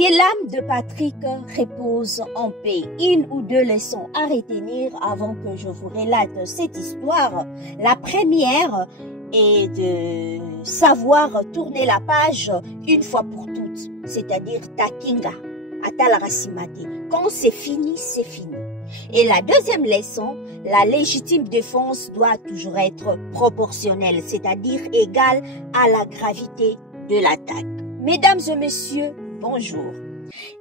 Que l'âme de Patrick repose en paix. Une ou deux leçons à retenir avant que je vous relate cette histoire. La première est de savoir tourner la page une fois pour toutes, c'est-à-dire takinga, atalarasimate. Quand c'est fini, c'est fini. Et la deuxième leçon, la légitime défense doit toujours être proportionnelle, c'est-à-dire égale à la gravité de l'attaque. Mesdames et messieurs, bonjour.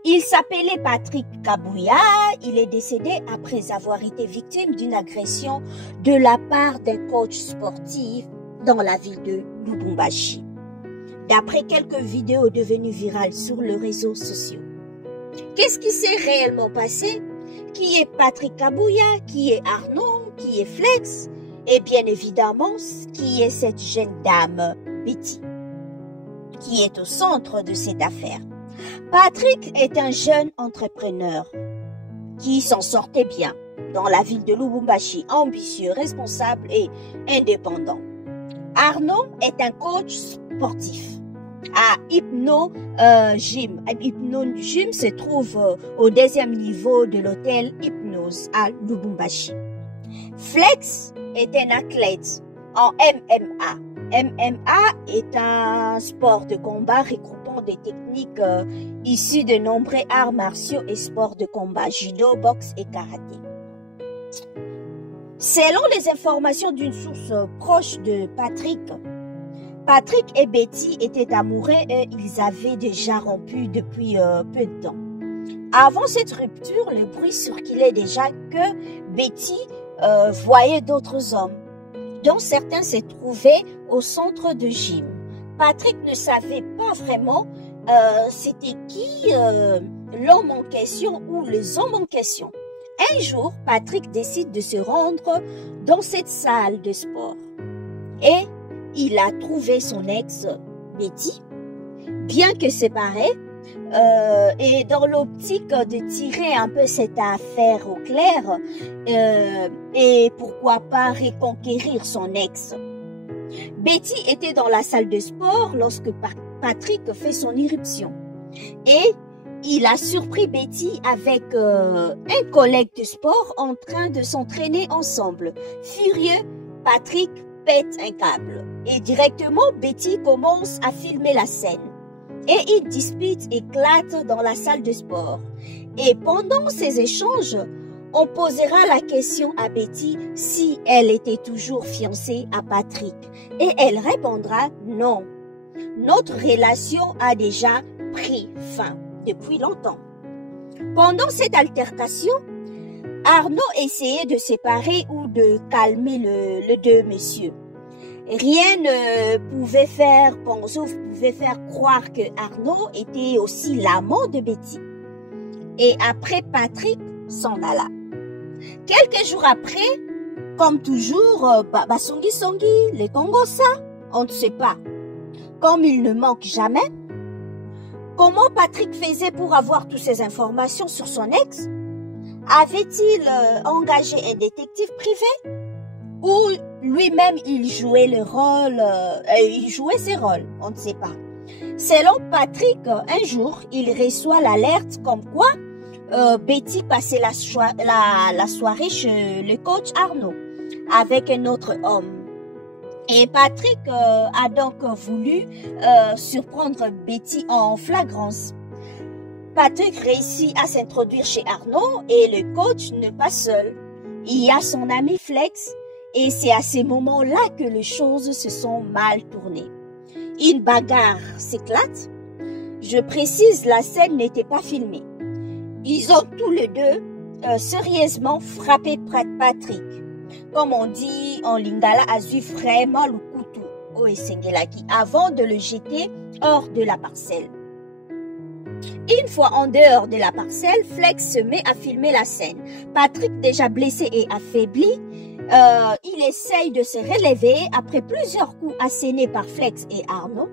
Il s'appelait Patrick Kabuya. Il est décédé après avoir été victime d'une agression de la part d'un coach sportif dans la ville de Lubumbashi. D'après quelques vidéos devenues virales sur les réseaux sociaux. Qu'est-ce qui s'est réellement passé? Qui est Patrick Kabuya? Qui est Arnaud? Qui est Flex? Et bien évidemment, qui est cette jeune dame, Betty, qui est au centre de cette affaire. Patrick est un jeune entrepreneur qui s'en sortait bien dans la ville de Lubumbashi, ambitieux, responsable et indépendant. Arnaud est un coach sportif à Hypno Gym. Hypno Gym se trouve au deuxième niveau de l'hôtel Hypnose à Lubumbashi. Flex est un athlète en MMA. MMA est un sport de combat regroupant des techniques issues de nombreux arts martiaux et sports de combat, judo, boxe et karaté. Selon les informations d'une source proche de Patrick, Patrick et Betty étaient amoureux et ils avaient déjà rompu depuis peu de temps. Avant cette rupture, le bruit circulait déjà que Betty voyait d'autres hommes, dont certains se trouvaient au centre de gym. Patrick ne savait pas vraiment c'était qui l'homme en question ou les hommes en question. Un jour, Patrick décide de se rendre dans cette salle de sport et il a trouvé son ex Betty, bien que séparés, et dans l'optique de tirer un peu cette affaire au clair et pourquoi pas reconquérir son ex. Betty était dans la salle de sport lorsque Patrick fait son irruption et il a surpris Betty avec un collègue de sport en train de s'entraîner ensemble. Furieux, Patrick pète un câble et directement Betty commence à filmer la scène. Et une dispute éclate dans la salle de sport. Et pendant ces échanges, on posera la question à Betty si elle était toujours fiancée à Patrick. Et elle répondra non. Notre relation a déjà pris fin depuis longtemps. Pendant cette altercation, Arnaud essayait de séparer ou de calmer les deux messieurs. Rien ne pouvait faire penser ou pouvait faire croire que Arnaud était aussi l'amant de Betty. Et après, Patrick s'en alla. Quelques jours après, comme toujours, Basongi Songi, les Congossa, on ne sait pas. Comme il ne manque jamais, comment Patrick faisait pour avoir toutes ces informations sur son ex? Avait-il engagé un détective privé? Ou lui-même il jouait le rôle, il jouait ses rôles, on ne sait pas. Selon Patrick, un jour, il reçoit l'alerte comme quoi Betty passait la soirée chez le coach Arnaud avec un autre homme. Et Patrick a donc voulu surprendre Betty en flagrance. Patrick réussit à s'introduire chez Arnaud et le coach n'est pas seul. Il y a son ami Flex. Et c'est à ces moments-là que les choses se sont mal tournées. Une bagarre s'éclate. Je précise, la scène n'était pas filmée. Ils ont tous les deux sérieusement frappé Patrick. Comme on dit en lingala, azu vraiment le couteau au Essengelaki avant de le jeter hors de la parcelle. Une fois en dehors de la parcelle, Flex se met à filmer la scène. Patrick, déjà blessé et affaibli, il essaye de se relever après plusieurs coups assénés par Flex et Arnaud.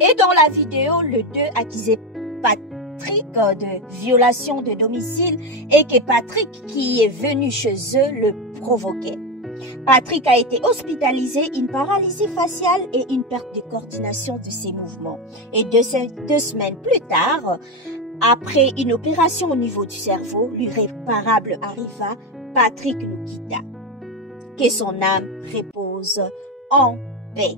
Et dans la vidéo, les deux accusaient Patrick de violation de domicile et que Patrick, qui est venu chez eux, le provoquait. Patrick a été hospitalisé, une paralysie faciale et une perte de coordination de ses mouvements. Et deux semaines plus tard, Après une opération au niveau du cerveau, l'irréparable arriva, Patrick nous quitta. Que son âme repose en paix.